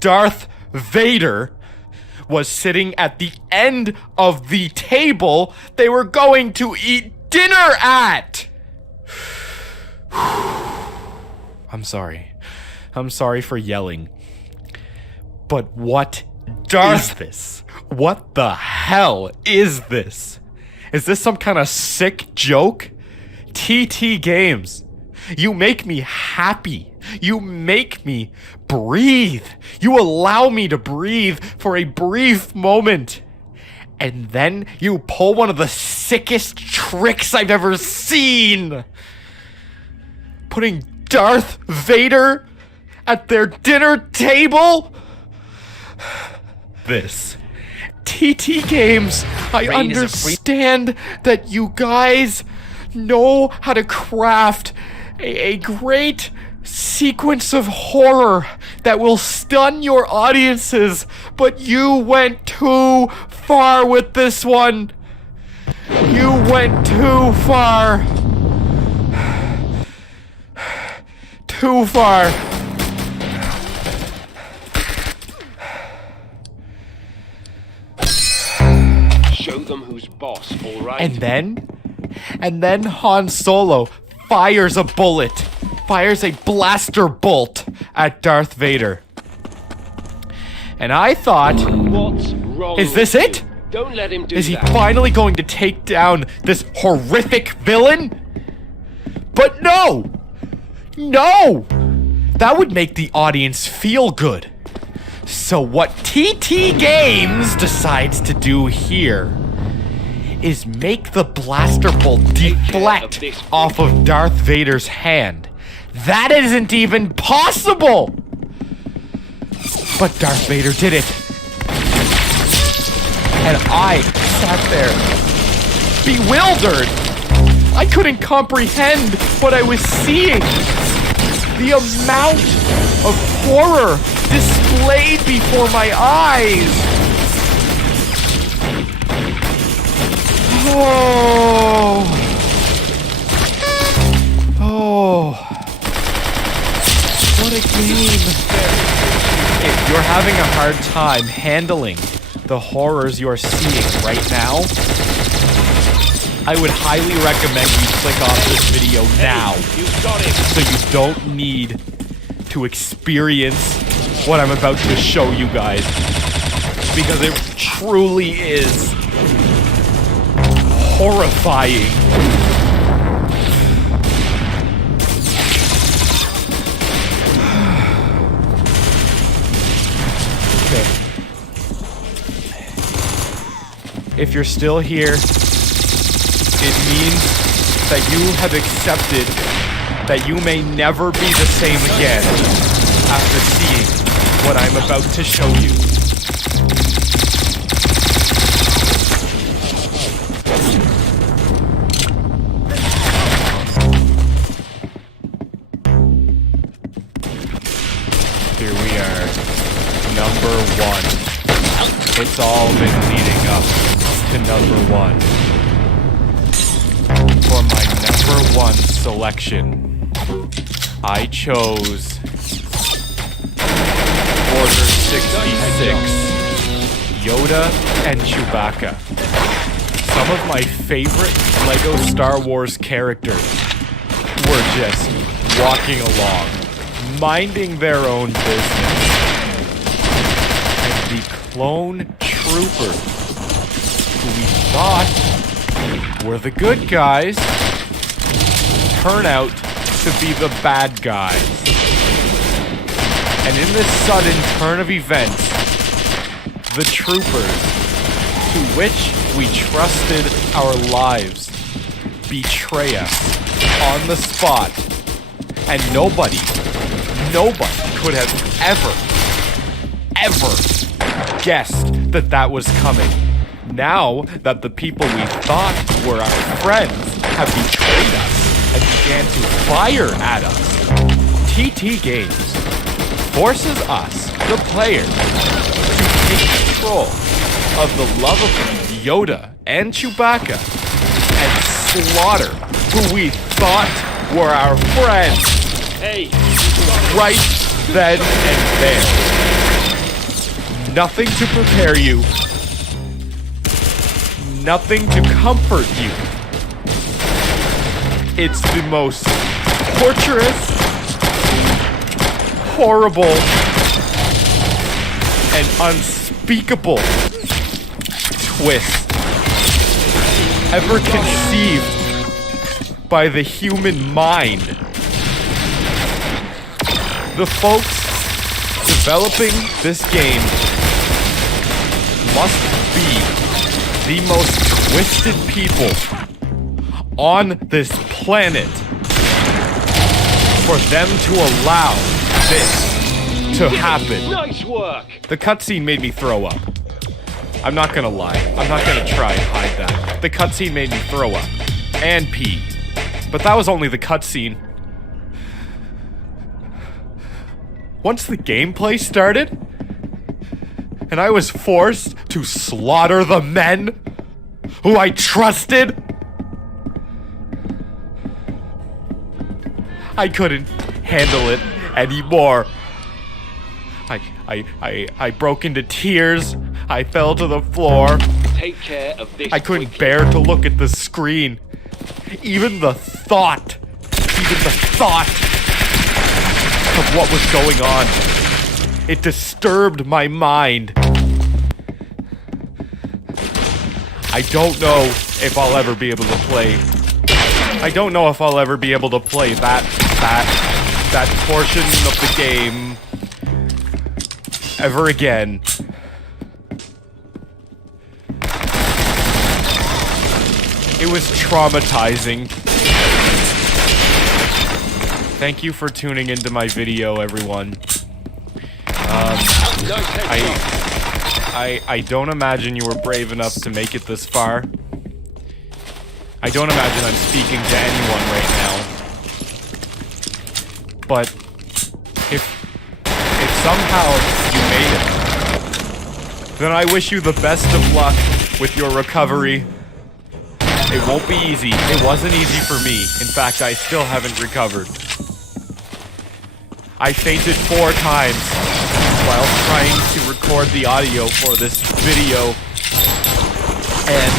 Darth Vader was sitting at the end of the table they were going to eat dinner at. I'm sorry. I'm sorry for yelling. But what is this? What the hell is this? Is this some kind of sick joke? TT Games, you make me happy. You make me breathe. You allow me to breathe for a brief moment. And then you pull one of the sickest tricks I've ever seen. Putting Darth Vader at their dinner table? This. TT Games, I understand that you guys know how to craft a great sequence of horror that will stun your audiences, but you went too far with this one. You went too far. Too far. Show them who's boss, all right? And then Han Solo fires a bullet, fires a blaster bolt at Darth Vader. And I thought, What's wrong? is this with it? you? Don't let him do Is he that. finally going to take down this horrific villain? But no! No! That would make the audience feel good. So what TT Games decides to do here is make the blaster bolt deflect off of Darth Vader's hand. That isn't even possible! But Darth Vader did it. And I sat there, bewildered. I couldn't comprehend what I was seeing. The amount of horror displayed before my eyes. Oh. What a game. If you're having a hard time handling the horrors you are seeing right now, I would highly recommend you click off this video now, so you don't need to experience what I'm about to show you guys, because it truly is horrifying. Okay. If you're still here, it means that you have accepted that you may never be the same again after seeing what I'm about to show you. Here we are. Number one. It's all been leading up to number one. For my number one selection, I chose Order 66, Yoda and Chewbacca. Some of my favorite LEGO Star Wars characters were just walking along, minding their own business. And the clone troopers, who we thought were the good guys, turn out to be the bad guys. And in this sudden turn of events, the troopers, to which we trusted our lives, betray us on the spot. And nobody could have ever guessed that was coming. Now that the people we thought were our friends have betrayed us and began to fire at us, TT Games forces us, the players, to take control of the love of Yoda and Chewbacca and slaughter who we thought were our friends. Hey, Right then and there. Nothing to prepare you. Nothing to comfort you. It's the most torturous, horrible, and unspeakable twist ever conceived by the human mind. The folks developing this game must be the most twisted people on this planet for them to allow this to happen. Nice work. The cutscene made me throw up. I'm not gonna lie. I'm not gonna try and hide that. The cutscene made me throw up and pee. But that was only the cutscene. Once the gameplay started, and I was forced to slaughter the men who I trusted, I couldn't handle it anymore. I broke into tears. I fell to the floor. Take care of this. I couldn't quickly. bear to look at the screen. Even the thought of what was going on, it disturbed my mind. I don't know if I'll ever be able to play. I don't know if I'll ever be able to play that portion of the game ever again. It was traumatizing. Thank you for tuning into my video, everyone. I don't imagine you were brave enough to make it this far. I don't imagine I'm speaking to anyone right now. But if somehow you made it, then I wish you the best of luck with your recovery. It won't be easy. It wasn't easy for me. In fact, I still haven't recovered. I fainted 4 times while trying to record the audio for this video. And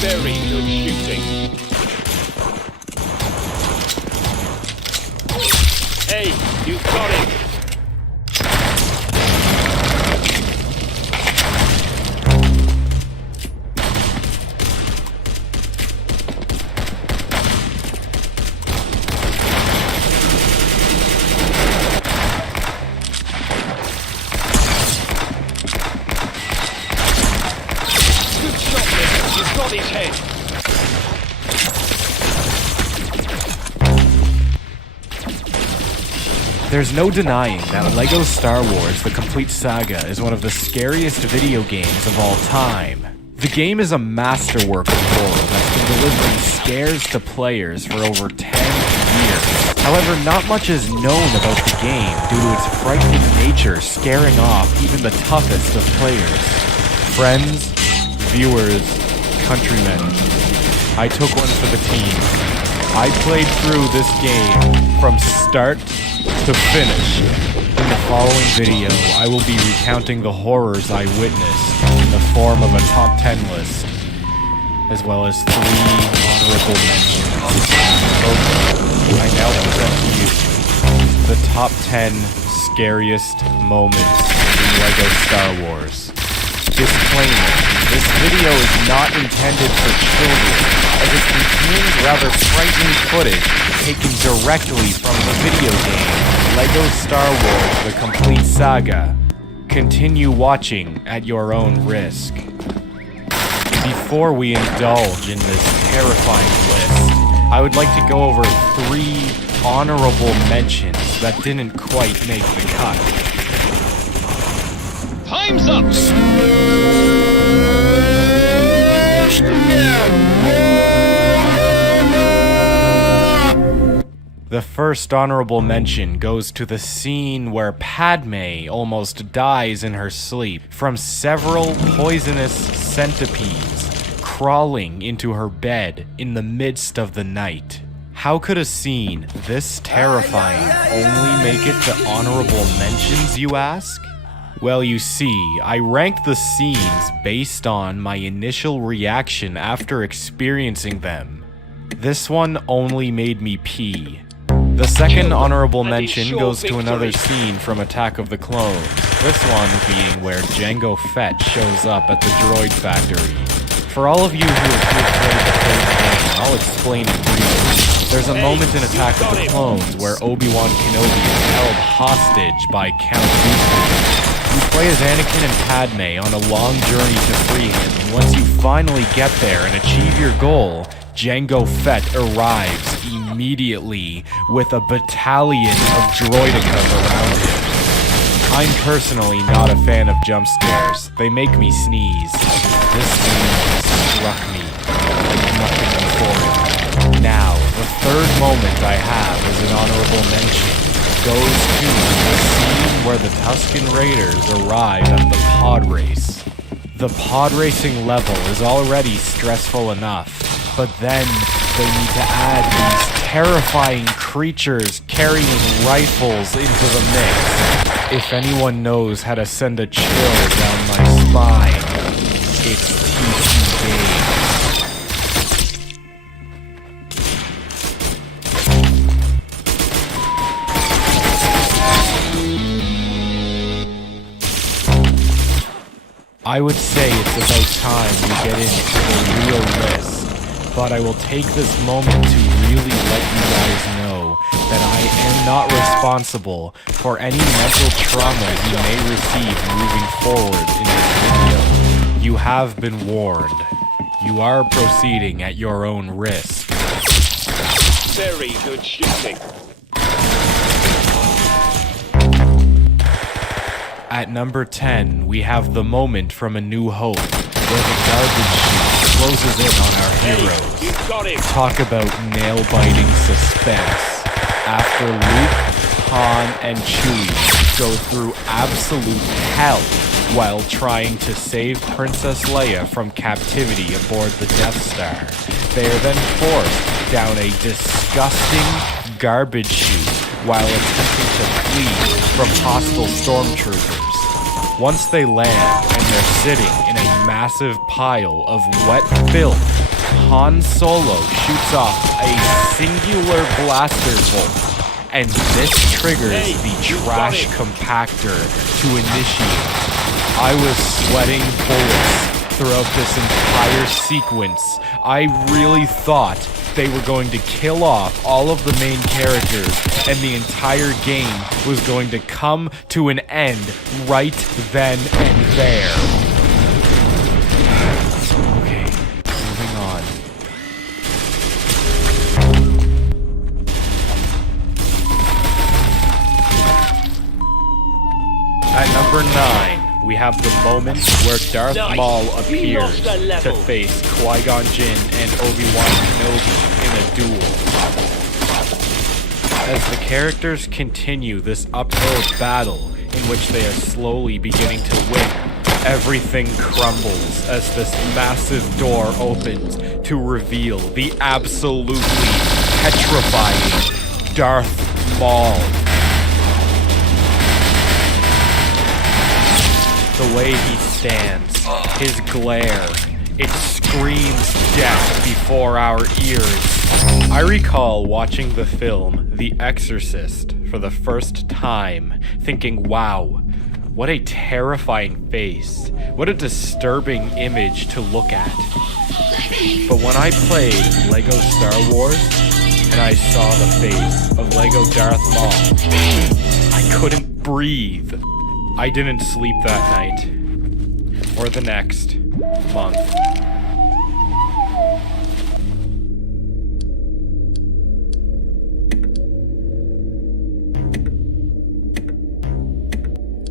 Very good shooting. Hey, you've got it. Good shot, Nick. You've got his head. there's no denying that LEGO Star Wars: The Complete Saga is one of the scariest video games of all time. The game is a masterwork of horror that's been delivering scares to players for over 10 years. However, not much is known about the game due to its frightening nature scaring off even the toughest of players. Friends, viewers, countrymen, I took one for the team. I played through this game from start to finish. In the following video, I will be recounting the horrors I witnessed in the form of a top 10 list, as well as 3 honorable mentions. I now present to you the top 10 scariest moments in LEGO Star Wars. Disclaimer, this video is not intended for children, as it contains rather frightening footage taken directly from the video game LEGO Star Wars: The Complete Saga. Continue watching at your own risk. Before we indulge in this terrifying list, I would like to go over 3 honorable mentions that didn't quite make the cut. Time's up. The first honorable mention goes to the scene where Padme almost dies in her sleep from several poisonous centipedes crawling into her bed in the midst of the night. How could a scene this terrifying only make it to honorable mentions, you ask? Well, you see, I ranked the scenes based on my initial reaction after experiencing them. This one only made me pee. The second honorable mention goes to another scene from Attack of the Clones, this one being where Jango Fett shows up at the droid factory. For all of you who have played the game, I'll explain it briefly. There's a moment in Attack of the Clones where Obi-Wan Kenobi is held hostage by Count Dooku. You play as Anakin and Padme on a long journey to free him, and once you finally get there and achieve your goal, Jango Fett arrives immediately with a battalion of droidekas around him. I'm personally not a fan of jump scares. They make me sneeze. This scene struck me like nothing before it. Now, the third moment I have as an honorable mention goes to the scene where the Tusken Raiders arrive at the pod race. The pod racing level is already stressful enough, but then they need to add these terrifying creatures carrying rifles into the mix. If anyone knows how to send a chill down my spine, it's TC Games. I would say it's about time we get into the real list, but I will take this moment to really let you guys know that I am not responsible for any mental trauma you may receive moving forward in this video. You have been warned. You are proceeding at your own risk. Very good shooting. At number 10, we have the moment from A New Hope, where the garbage chute closes in on our heroes. You got it. Talk about nail-biting suspense. After Luke, Han, and Chewie go through absolute hell while trying to save Princess Leia from captivity aboard the Death Star, they are then forced down a disgusting garbage chute while attempting to flee from hostile stormtroopers. Once they land and they're sitting in a massive pile of wet filth, Han Solo shoots off a singular blaster bolt, and this triggers the trash compactor to initiate. I was sweating bullets throughout this entire sequence. I really thought they were going to kill off all of the main characters and the entire game was going to come to an end right then and there. Okay, moving on. At number 9, we have the moment where Darth Maul appears to face Qui-Gon Jinn and Obi-Wan Kenobi in a duel. As the characters continue this uphill battle in which they are slowly beginning to win, everything crumbles as this massive door opens to reveal the absolutely petrifying Darth Maul. The way he stands, his glare, it screams death before our ears. I recall watching the film The Exorcist for the first time, thinking, wow, what a terrifying face. What a disturbing image to look at. But when I played Lego Star Wars, and I saw the face of Lego Darth Maul, I couldn't breathe. I didn't sleep that night, or the next month.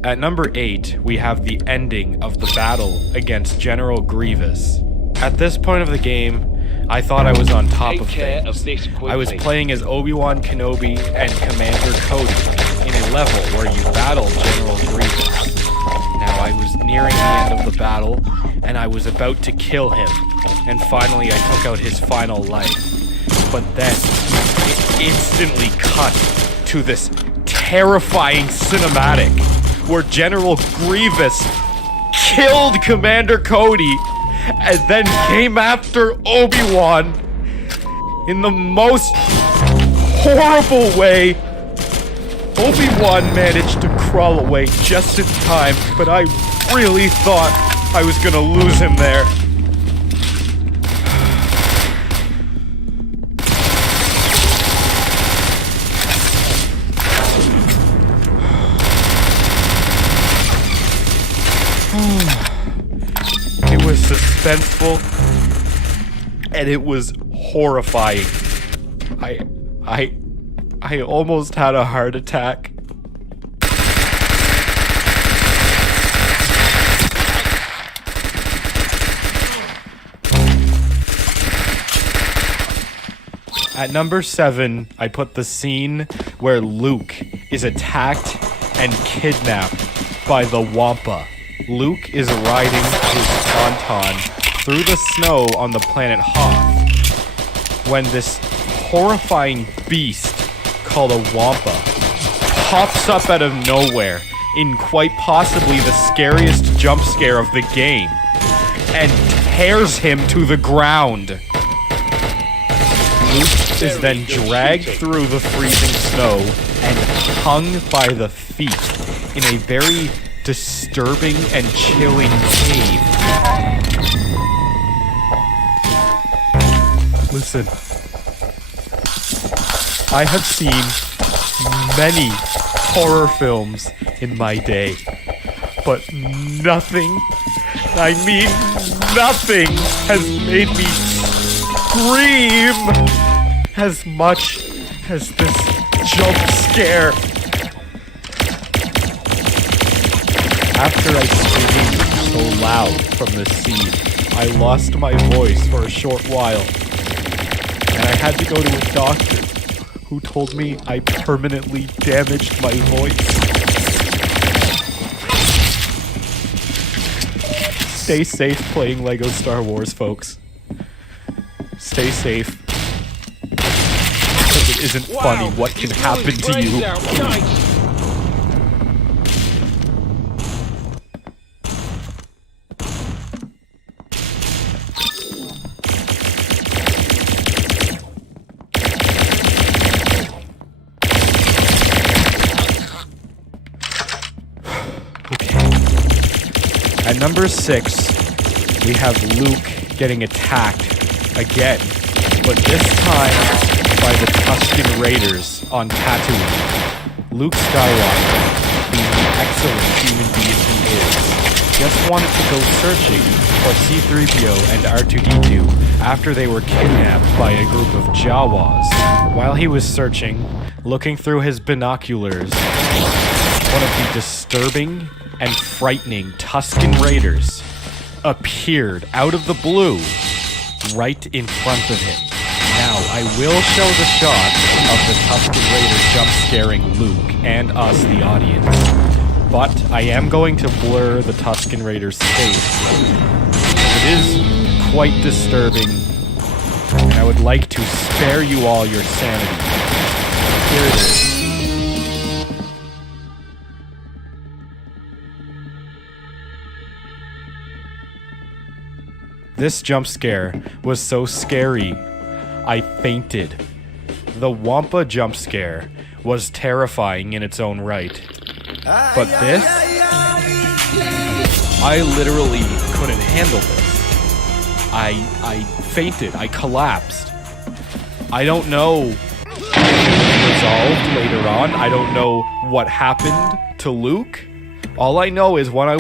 At number 8, we have the ending of the battle against General Grievous. At this point of the game, I thought I was on top Take of care things. of this quickly. I was playing as Obi-Wan Kenobi and Commander Cody in a level where you battle General Grievous. Now I was nearing the end of the battle, and I was about to kill him, and finally I took out his final life. But then, it instantly cut to this terrifying cinematic where General Grievous killed Commander Cody and then came after Obi-Wan in the most horrible way. Obi-Wan managed to crawl away just in time, but I really thought I was gonna lose him there. It was suspenseful, and it was horrifying. I almost had a heart attack. At number 7, I put the scene where Luke is attacked and kidnapped by the Wampa. Luke is riding his Tauntaun through the snow on the planet Hoth when this horrifying beast called a Wampa pops up out of nowhere in quite possibly the scariest jump scare of the game and tears him to the ground. Luke is then dragged through the freezing snow and hung by the feet in a very disturbing and chilling cave. Listen, I have seen many horror films in my day, but nothing, I mean nothing, has made me scream as much as this jump scare. After I screamed so loud from the scene, I lost my voice for a short while, and I had to go to a doctor who told me I permanently damaged my voice. Stay safe playing LEGO Star Wars, folks. Stay safe. Because it isn't funny what can happen to you. At number 6, we have Luke getting attacked again, but this time by the Tusken Raiders on Tatooine. Luke Skywalker, being the excellent human being he is, just wanted to go searching for C-3PO and R2-D2 after they were kidnapped by a group of Jawas. While he was searching, looking through his binoculars, one of the disturbing and frightening Tusken Raiders appeared out of the blue right in front of him. Now, I will show the shot of the Tusken Raider jump scaring Luke and us, the audience, but I am going to blur the Tusken Raider's face. It is quite disturbing, and I would like to spare you all your sanity. Here it is. This jump scare was so scary, I fainted. The Wampa jump scare was terrifying in its own right. But this, I literally couldn't handle this. I fainted, I collapsed. I don't know how it was resolved later on. I don't know what happened to Luke. All I know is when I